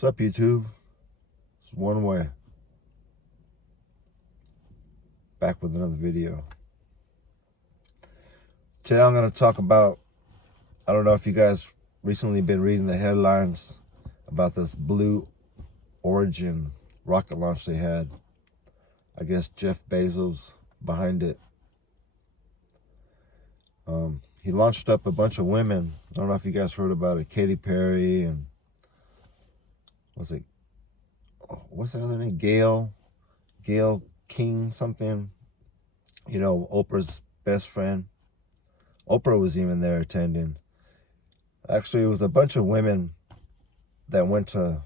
What's up, YouTube? It's One Way. Back with another video. Today I'm going to talk about, I don't know if you guys recently been reading the headlines about this Blue Origin rocket launch they had. I guess Jeff Bezos behind it. He launched up a bunch of women. I don't know if you guys heard about it. Katy Perry and what's the other name? Gail King something. You know, Oprah's best friend. Oprah was even there attending. Actually, it was a bunch of women that went to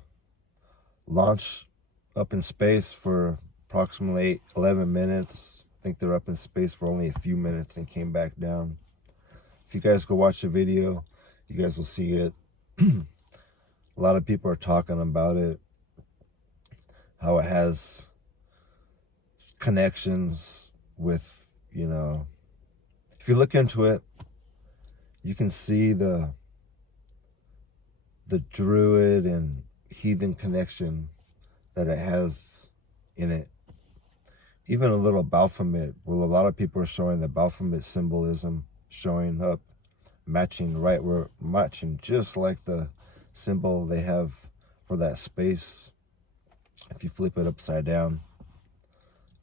launch up in space for approximately 11 minutes. I think they're up in space for only a few minutes and came back down. If you guys go watch the video, you guys will see it. A lot of people are talking about it, how it has connections with, you know, if you look into it, you can see the druid and heathen connection that it has in it. Even a little Baphomet, well, a lot of people are showing the Baphomet symbolism showing up, matching just like the symbol they have for that space. If you flip it upside down,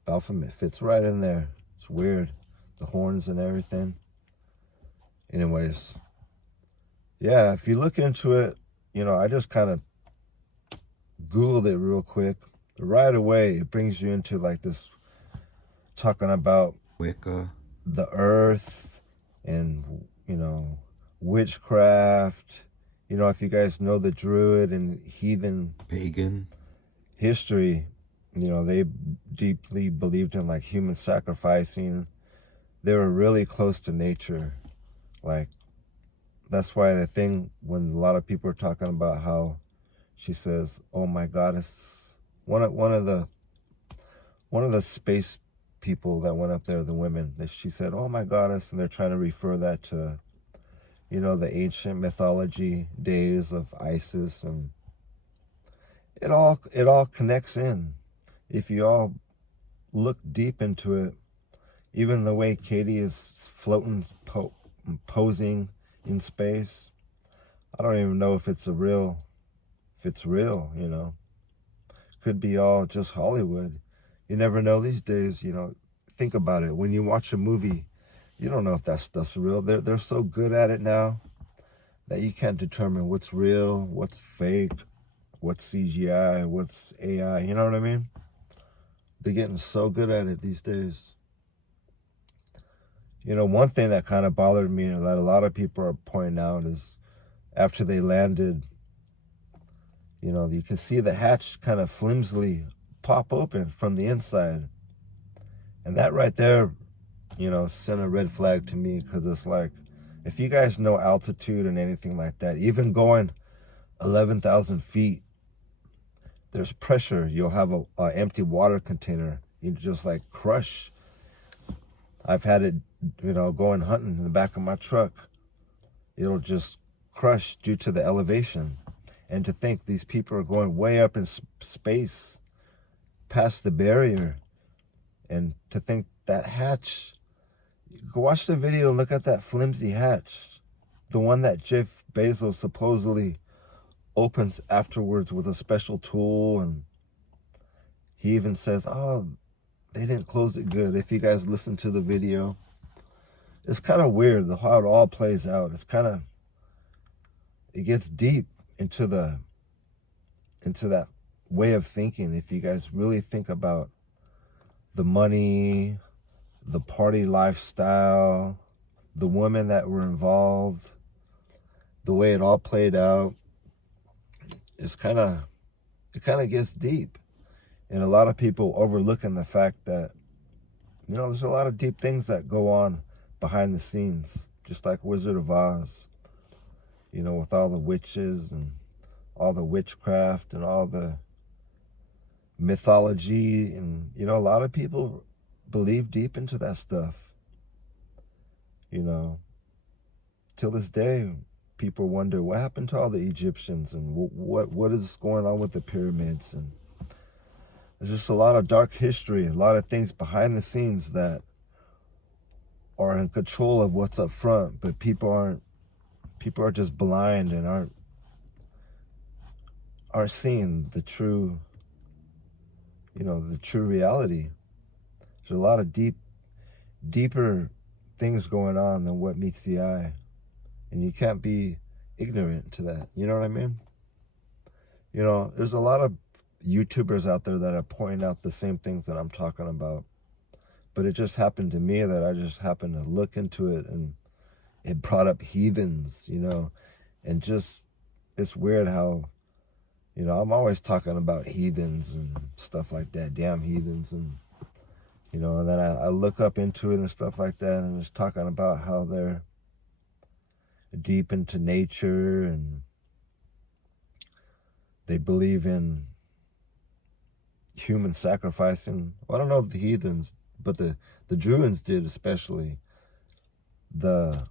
Baphomet fits right in there. It's weird, the horns and everything. Anyways, yeah, if you look into it, you know, I just kind of Googled it real quick. Right away, it brings you into like this, talking about Wicca, the earth, and, you know, witchcraft. You know, if you guys know the druid and heathen pagan history, you know, they deeply believed in like human sacrificing. They were really close to nature. Like, that's why the thing, when a lot of people are talking about how she says, "Oh my goddess," one of the space people that went up there, the women, that she said, "Oh my goddess," and they're trying to refer that to, you know, the ancient mythology days of Isis, and it all connects in. If you all look deep into it, even the way Katie is floating, posing in space, I don't even know if it's real, you know. Could be all just Hollywood. You never know these days, you know. Think about it. When you watch a movie, you don't know if that stuff's real. They're so good at it now that you can't determine what's real, what's fake, what's CGI, what's AI, you know what I mean? They're getting so good at it these days. You know, one thing that kind of bothered me that a lot of people are pointing out is after they landed, you know, you can see the hatch kind of flimsily pop open from the inside. And that right there, you know, sent a red flag to me, because it's like, if you guys know altitude and anything like that, even going 11,000 feet, there's pressure. You'll have a empty water container. You just like crush. I've had it, you know, going hunting in the back of my truck. It'll just crush due to the elevation. And to think these people are going way up in space, past the barrier, and to think that hatch, go watch the video and look at that flimsy hatch, the one that Jeff Bezos supposedly opens afterwards with a special tool, and he even says, "Oh, they didn't close it good." If you guys listen to the video, it's kind of weird how it all plays out. It gets deep into that way of thinking. If you guys really think about the money, the party lifestyle, the women that were involved, the way it all played out, it kind of gets deep. And a lot of people overlooking the fact that, you know, there's a lot of deep things that go on behind the scenes, just like Wizard of Oz, you know, with all the witches and all the witchcraft and all the mythology. And, you know, a lot of people believe deep into that stuff, you know. Till this day, people wonder what happened to all the Egyptians and what is going on with the pyramids. And there's just a lot of dark history, a lot of things behind the scenes that are in control of what's up front, but people are just blind and aren't seeing the true, the true reality. There's a lot of deeper things going on than what meets the eye. And you can't be ignorant to that. You know what I mean? There's a lot of YouTubers out there that are pointing out the same things that I'm talking about. But it just happened to me that I just happened to look into it, and it brought up heathens, and just, it's weird how, I'm always talking about heathens and stuff like that, damn heathens, and, and then I look up into it and stuff like that, and it's talking about how they're deep into nature, and they believe in human sacrificing. Well, I don't know if the heathens, but the Druids did, especially. The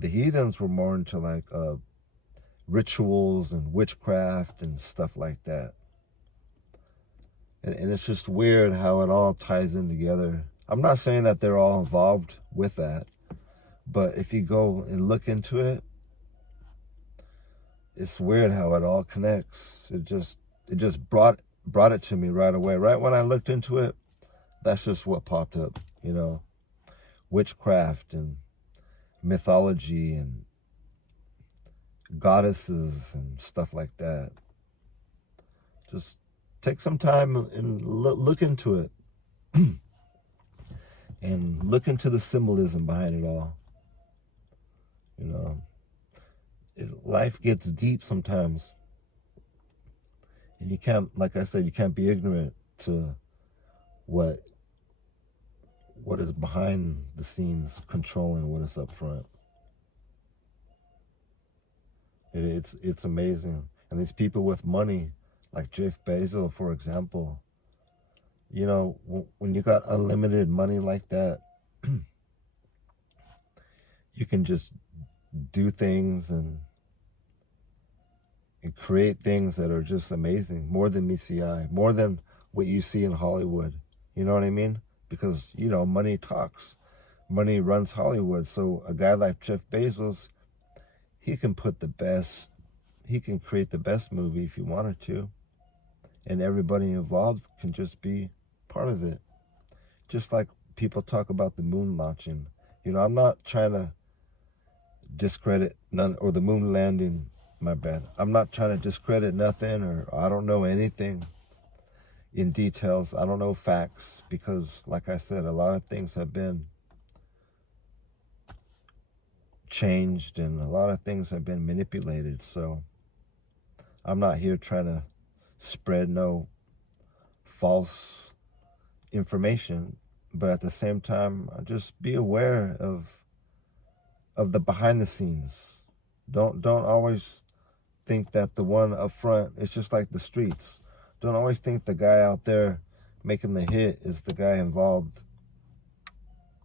heathens were more into like rituals and witchcraft and stuff like that. And it's just weird how it all ties in together. I'm not saying that they're all involved with that, but if you go and look into it, it's weird how it all connects. It just brought it to me right away. Right when I looked into it, that's just what popped up, witchcraft and mythology and goddesses and stuff like that. Just take some time and look into it and look into the symbolism behind it all. Life gets deep sometimes, and you can't, like I said, you can't be ignorant to what is behind the scenes controlling what is up front. It's amazing. And these people with money, like Jeff Bezos, for example, when you got unlimited money like that, you can just do things and create things that are just amazing, more than meets the eye, more than what you see in Hollywood. You know what I mean? Because, money talks. Money runs Hollywood. So a guy like Jeff Bezos, he can create the best movie if he wanted to. And everybody involved can just be part of it. Just like people talk about the moon launching. I'm not trying to discredit none, or the moon landing, my bad. I'm not trying to discredit nothing, or I don't know anything in details. I don't know facts, because like I said, a lot of things have been changed and a lot of things have been manipulated. So I'm not here trying to spread no false information, but at the same time, just be aware of the behind the scenes. Don't always think that the one up front is just like the streets. Don't always think the guy out there making the hit is the guy involved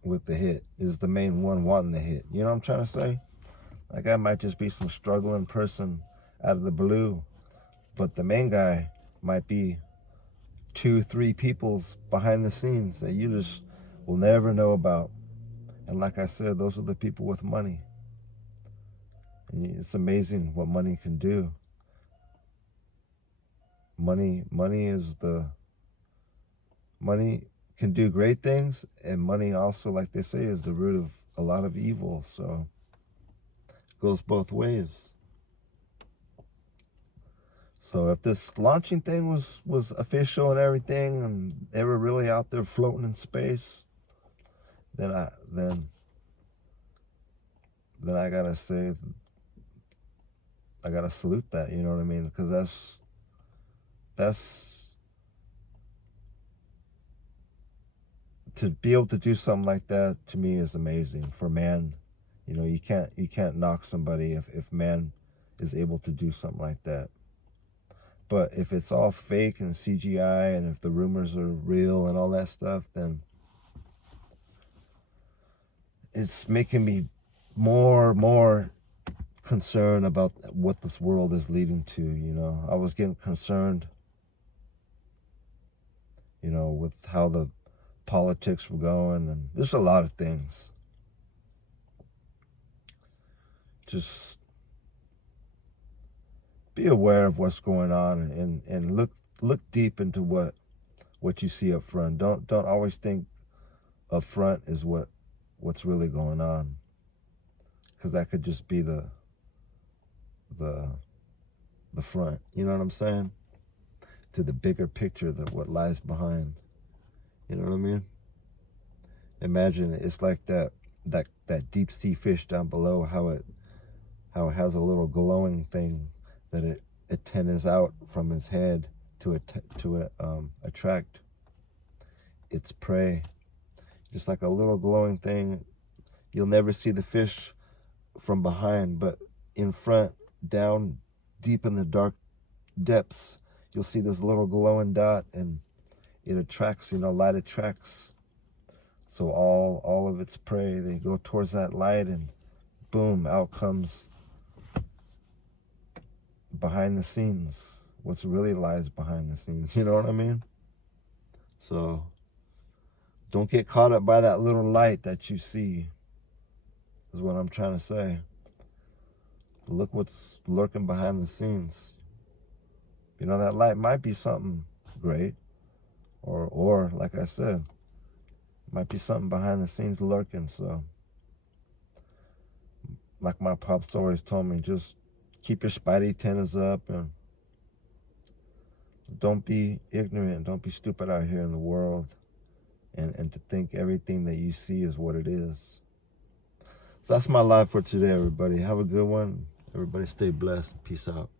with the hit, is the main one wanting the hit. You know what I'm trying to say? That guy might just be some struggling person out of the blue, but the main guy might be 2-3 people's behind the scenes that you just will never know about. And like I said, those are the people with money. And it's amazing what money can do. Money can do great things, and money also, like they say, is the root of a lot of evil. So it goes both ways. So if this launching thing was official and everything, and they were really out there floating in space, then I gotta say, I gotta salute that. You know what I mean? Because that's to be able to do something like that, to me, is amazing. For man, you can't knock somebody if man is able to do something like that. But if it's all fake and CGI, and if the rumors are real and all that stuff, then it's making me more concerned about what this world is leading to, you know. I was getting concerned, you know, with how the politics were going, and just a lot of things. Just be aware of what's going on, and look deep into what you see up front. Don't always think up front is what's really going on, because that could just be the front. You know what I'm saying? To the bigger picture, that what lies behind. You know what I mean? Imagine it's like that deep sea fish down below, how it has a little glowing thing that it antennas out from his head to attract its prey. Just like a little glowing thing. You'll never see the fish from behind, but in front, down deep in the dark depths, you'll see this little glowing dot, and it attracts, you know, light attracts. So all of its prey, they go towards that light, and boom, out comes behind the scenes what's really lies behind the scenes. You know what I mean? So don't get caught up by that little light that you see, is what I'm trying to say. Look what's lurking behind the scenes. You know, that light might be something great, or like I said, might be something behind the scenes lurking. So like my pops always told me, just keep your spidey antennas up, and don't be ignorant, don't be stupid out here in the world, and to think everything that you see is what it is. So that's my life for today, everybody. Have a good one. Everybody stay blessed. Peace out.